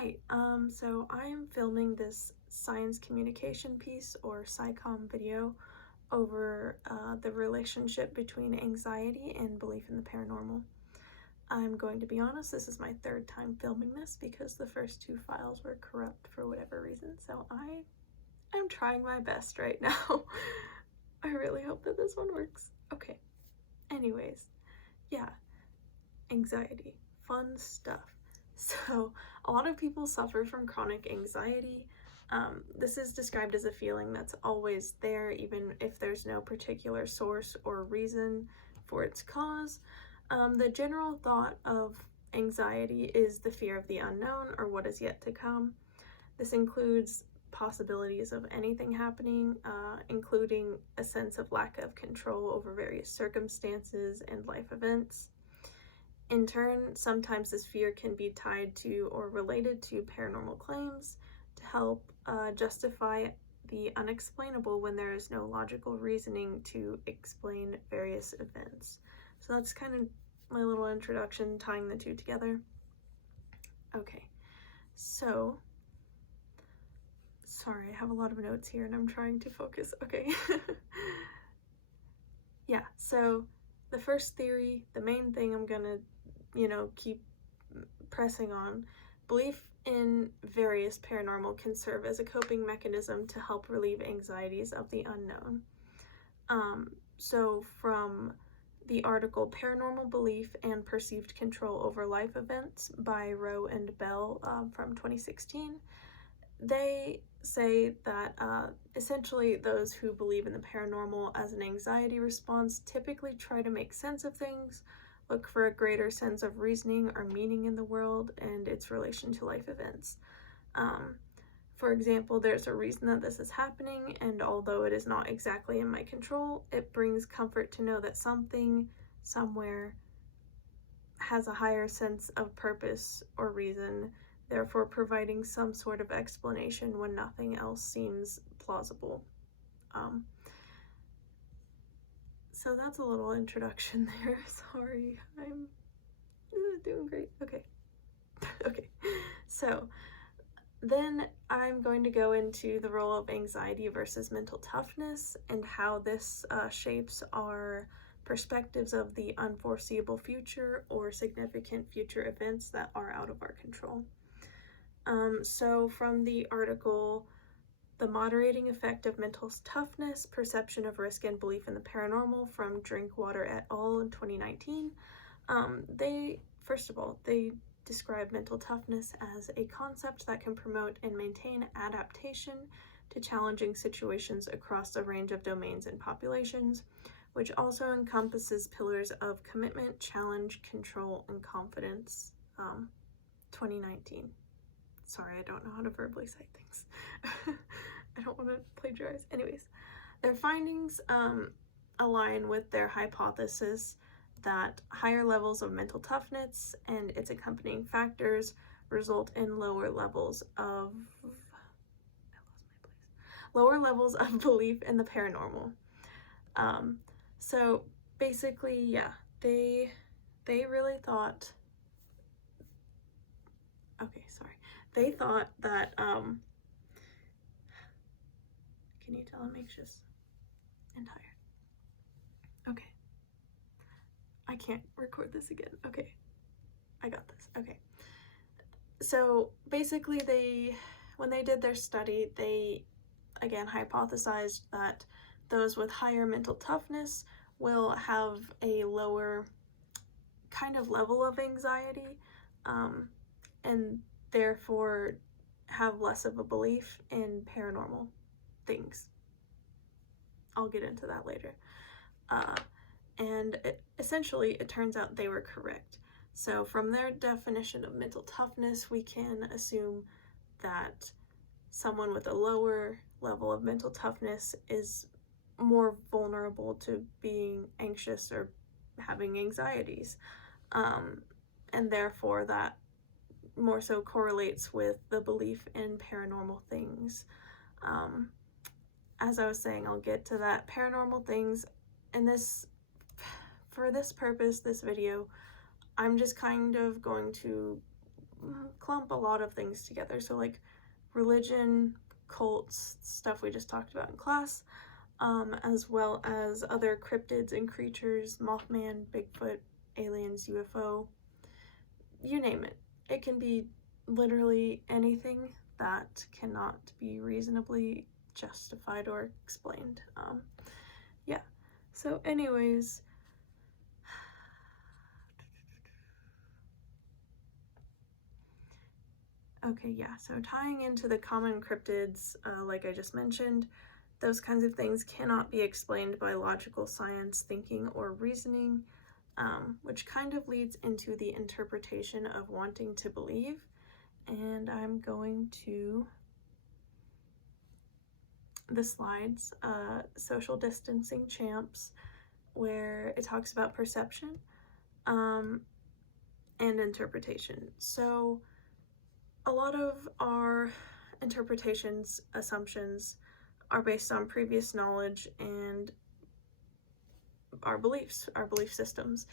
Hi, so I'm filming this science communication piece or Scicomm video over the relationship between anxiety and belief in the paranormal. I'm going to be honest, this is my third time filming this because the first two files were corrupt for whatever reason, so I'm trying my best right now. I really hope that this one works. Okay, anyways, yeah, anxiety, fun stuff. So, a lot of people suffer from chronic anxiety. This is described as a feeling that's always there, even if there's no particular source or reason for its cause. The general thought of anxiety is the fear of the unknown or what is yet to come. This includes possibilities of anything happening, including a sense of lack of control over various circumstances and life events. In turn, sometimes this fear can be tied to or related to paranormal claims to help justify the unexplainable when there is no logical reasoning to explain various events. So that's kind of my little introduction, tying the two together. Okay, so, sorry, I have a lot of notes here and I'm trying to focus. Okay. Yeah, so the first theory, the main thing I'm gonna keep pressing on, belief in various paranormal can serve as a coping mechanism to help relieve anxieties of the unknown. So from the article Paranormal Belief and Perceived Control Over Life Events by Rowe and Bell from 2016, they say that essentially those who believe in the paranormal as an anxiety response typically try to make sense of things, look for a greater sense of reasoning or meaning in the world and its relation to life events. For example, there's a reason that this is happening, and although it is not exactly in my control, it brings comfort to know that something, somewhere, has a higher sense of purpose or reason, therefore providing some sort of explanation when nothing else seems plausible. So that's a little introduction there. Sorry, I'm doing great. Okay. Okay, so then I'm going to go into the role of anxiety versus mental toughness and how this shapes our perspectives of the unforeseeable future or significant future events that are out of our control. So from the article, The Moderating Effect of Mental Toughness, Perception of Risk and Belief in the Paranormal from Drinkwater et al. In 2019, they describe mental toughness as a concept that can promote and maintain adaptation to challenging situations across a range of domains and populations, which also encompasses pillars of commitment, challenge, control, and confidence. 2019. Sorry, I don't know how to verbally cite things. I don't want to plagiarize. Anyways, their findings align with their hypothesis that higher levels of mental toughness and its accompanying factors result in lower levels of belief in the paranormal. So basically, yeah, they really thought. Okay, sorry. They thought that. Can you tell I'm anxious and tired? Okay. I can't record this again. Okay. I got this. Okay. So basically when they did their study, they again hypothesized that those with higher mental toughness will have a lower kind of level of anxiety, and therefore have less of a belief in paranormal things. I'll get into that later. And essentially, it turns out they were correct. So from their definition of mental toughness, we can assume that someone with a lower level of mental toughness is more vulnerable to being anxious or having anxieties. And therefore that more so correlates with the belief in paranormal things. As I was saying, I'll get to that. Paranormal things, and for this purpose, this video, I'm just kind of going to clump a lot of things together. So like religion, cults, stuff we just talked about in class, as well as other cryptids and creatures, Mothman, Bigfoot, aliens, UFO, you name it. It can be literally anything that cannot be reasonably justified or explained. Yeah. So anyways, okay, yeah, so tying into the common cryptids, like I just mentioned, those kinds of things cannot be explained by logical science, thinking, or reasoning, which kind of leads into the interpretation of wanting to believe. And I'm going to the slides, Social Distancing Champs, where it talks about perception and interpretation. So a lot of our interpretations, assumptions, are based on previous knowledge and our beliefs, our belief systems.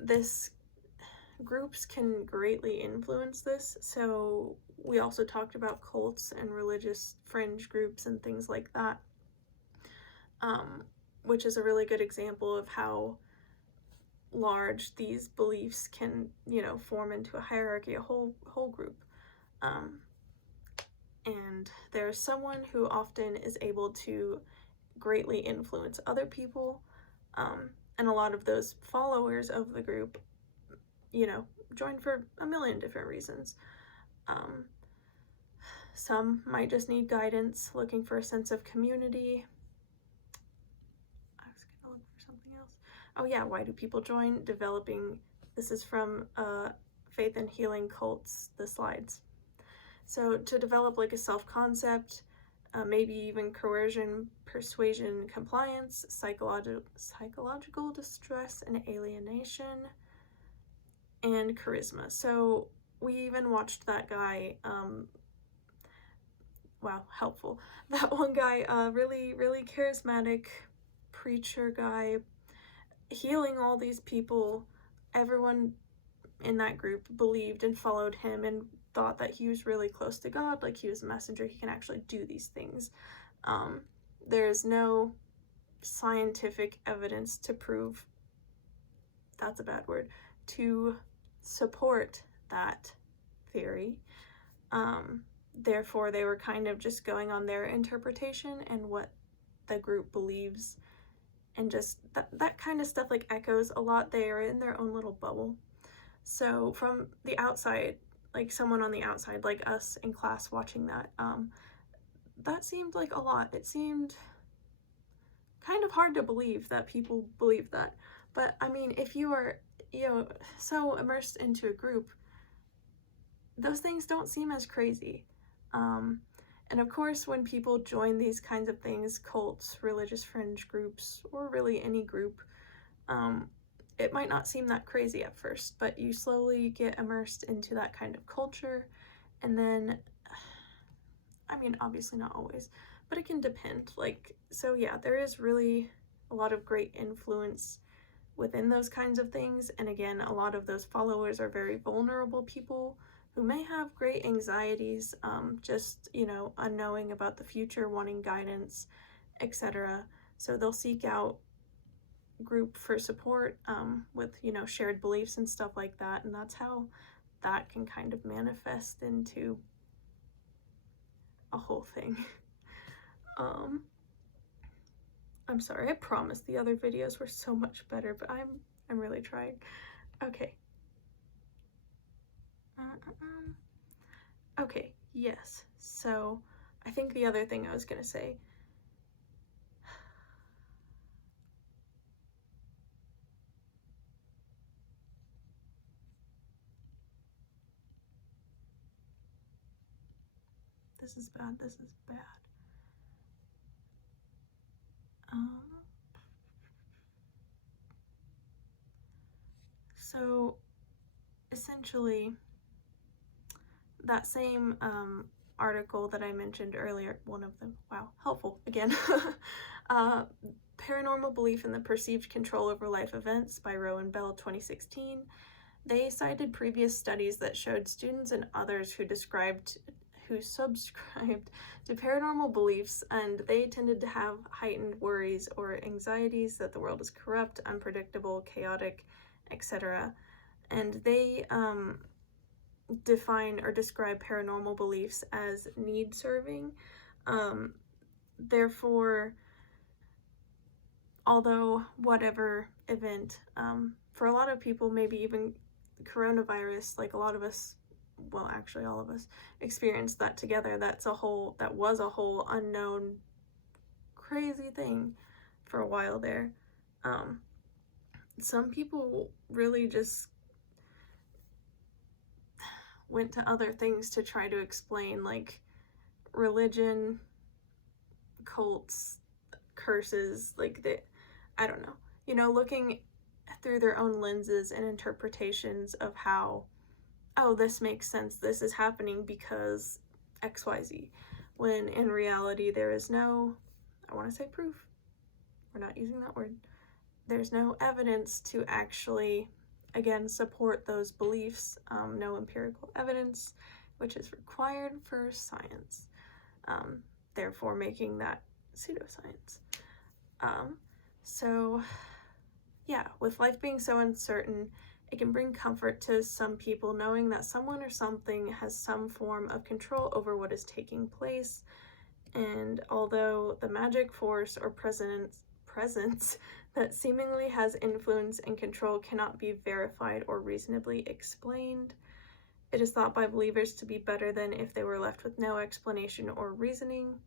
This groups can greatly influence this. So we also talked about cults and religious fringe groups and things like that, which is a really good example of how large these beliefs can, form into a hierarchy, a whole group. And there's someone who often is able to greatly influence other people, and a lot of those followers of the group, join for a million different reasons. Some might just need guidance, looking for a sense of community. I was gonna look for something else. Oh yeah, why do people join? Developing, this is from Faith and Healing Cults, the slides. So to develop like a self-concept, maybe even coercion, persuasion, compliance, psychological distress and alienation, and charisma. So we even watched that guy, wow, helpful. That one guy, really, really charismatic preacher guy, healing all these people. Everyone in that group believed and followed him and thought that he was really close to God, like he was a messenger, he can actually do these things. There's no scientific evidence to prove, that's a bad word, to support that theory. Therefore, they were kind of just going on their interpretation and what the group believes, and just that kind of stuff like echoes a lot. They are in their own little bubble. So from the outside, like someone on the outside, like us in class watching that, that seemed like a lot. It seemed kind of hard to believe that people believe that. But I mean, if you are, so immersed into a group, those things don't seem as crazy. And of course, when people join these kinds of things, cults, religious fringe groups, or really any group, it might not seem that crazy at first, but you slowly get immersed into that kind of culture, and then, I mean, obviously not always, but it can depend. So yeah, there is really a lot of great influence within those kinds of things, and again, a lot of those followers are very vulnerable people who may have great anxieties, just, unknowing about the future, wanting guidance, etc. So they'll seek out group for support, with, shared beliefs and stuff like that, and that's how that can kind of manifest into a whole thing. I'm sorry, I promise the other videos were so much better, but I'm really trying. Okay. Okay, yes. So I think the other thing I was gonna say, this is bad. So essentially, that same article that I mentioned earlier, one of them, wow, helpful again, Paranormal Belief in the Perceived Control Over Life Events by Rowan Bell, 2016. They cited previous studies that showed students and others who subscribed to paranormal beliefs, and they tended to have heightened worries or anxieties that the world is corrupt, unpredictable, chaotic, etc. And they define or describe paranormal beliefs as need-serving. Therefore, although whatever event, for a lot of people, maybe even coronavirus, like a lot of us, well, actually all of us experienced that together. That was a whole unknown crazy thing for a while there. Some people really just went to other things to try to explain, like religion, cults, curses, like I don't know, looking through their own lenses and interpretations of how, oh, this makes sense, this is happening because XYZ, when in reality there is no, I want to say proof, we're not using that word, there's no evidence to actually, again, support those beliefs, no empirical evidence, which is required for science, therefore making that pseudoscience. So yeah, with life being so uncertain, it can bring comfort to some people knowing that someone or something has some form of control over what is taking place. And although the magic force or presence that seemingly has influence and control cannot be verified or reasonably explained, it is thought by believers to be better than if they were left with no explanation or reasoning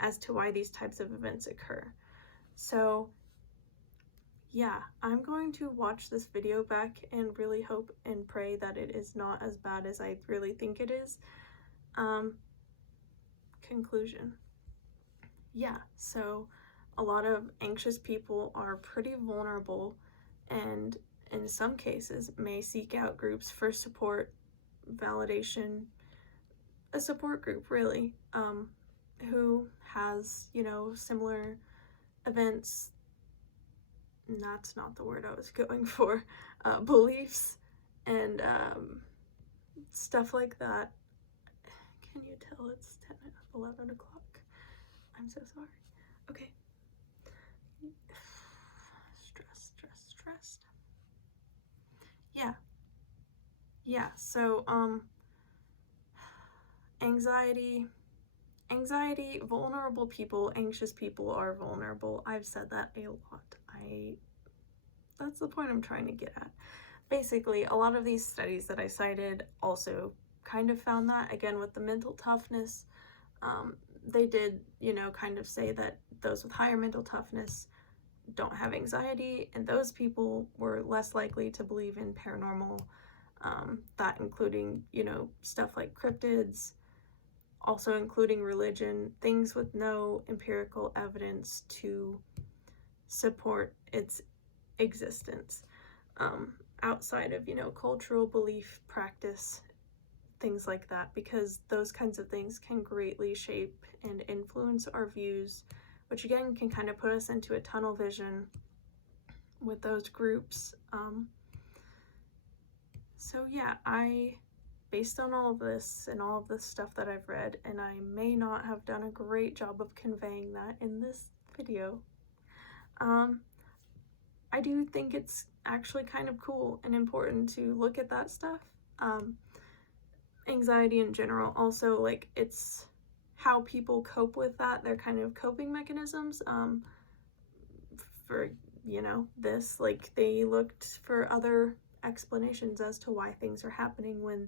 as to why these types of events occur. So yeah, I'm going to watch this video back and really hope and pray that it is not as bad as I really think it is. Conclusion. Yeah, so a lot of anxious people are pretty vulnerable and in some cases may seek out groups for support, validation, a support group really, who has, similar events, that's not the word I was going for, beliefs and stuff like that. Can you tell it's 11 o'clock? I'm so sorry. Okay. Stressed. Yeah, so, anxiety, vulnerable people, anxious people are vulnerable. I've said that a lot. That's the point I'm trying to get at. Basically, a lot of these studies that I cited also kind of found that, again, with the mental toughness, they did, kind of say that those with higher mental toughness don't have anxiety, and those people were less likely to believe in paranormal, that including, stuff like cryptids, also including religion, things with no empirical evidence to support its existence, outside of, cultural belief, practice, things like that, because those kinds of things can greatly shape and influence our views, which again can kind of put us into a tunnel vision with those groups. So yeah, based on all of this and all of the stuff that I've read, and I may not have done a great job of conveying that in this video, I do think it's actually kind of cool and important to look at that stuff. Anxiety in general, also, like, it's how people cope with that, their kind of coping mechanisms, for, this, like, they looked for other explanations as to why things are happening when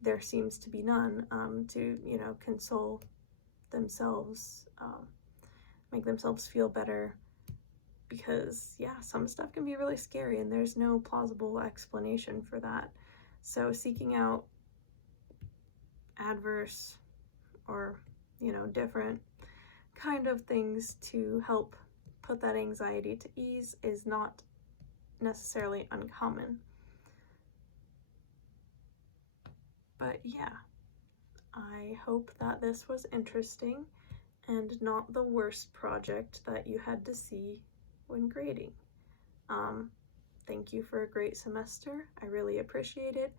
there seems to be none, to, console themselves, make themselves feel better, because, yeah, some stuff can be really scary and there's no plausible explanation for that. So seeking out adverse or, different kind of things to help put that anxiety to ease is not necessarily uncommon. But yeah, I hope that this was interesting and not the worst project that you had to see when grading. thank you for a great semester. I really appreciate it.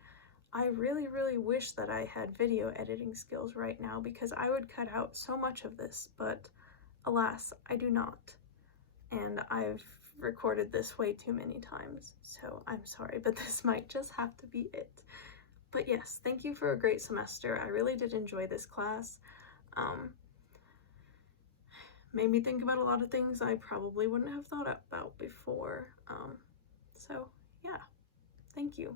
I really, really wish that I had video editing skills right now because I would cut out so much of this, but alas, I do not. And I've recorded this way too many times, so I'm sorry, but this might just have to be it. But yes, thank you for a great semester. I really did enjoy this class. Made me think about a lot of things I probably wouldn't have thought about before. So yeah, thank you.